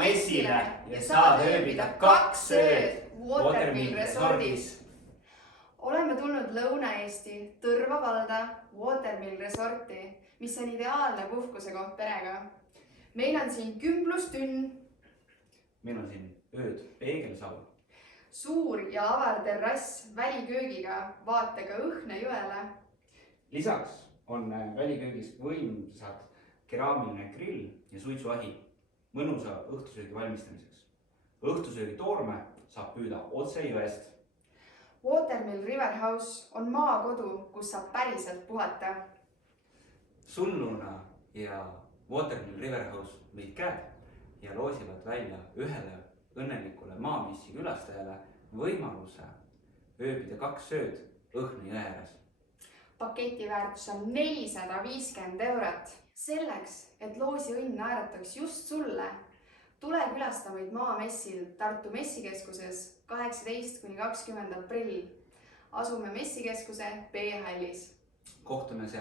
maamessile ja saad ööbida 2 ööd Watermill Resortis. Oleme tulnud Lõuna-Eesti Tõrva valda Watermill Resorti, mis on ideaalne puhkusekoht perega. Meil on siin kümblustünn. Meil on siin ööd peegelsaun. Suur ja avar terrass väliköögiga vaatega Õhne jõele. Lisaks on väliköögis võimsad keraamiline grill ja suitsuahi mõnusa õhtusöögi valmistamiseks. Õhtusöögi toorme saab püüda otse jõest. Watermill River House on maakodu, kus saab päriselt puhata. Sunnluna ja Watermill River House lõid käed ja loosivad välja ühele õnnelikule maamessi külastajale võimaluse ööbida 2 ööd Õhne jõe ääres. Paketi väärtus on 450 €. Selleks, et loosi õnn naerataks just sulle, tule külasta meid maamessil Tartu messikeskuses 18–20 aprill. Asume messikeskuse B-hallis. Kohtume seal.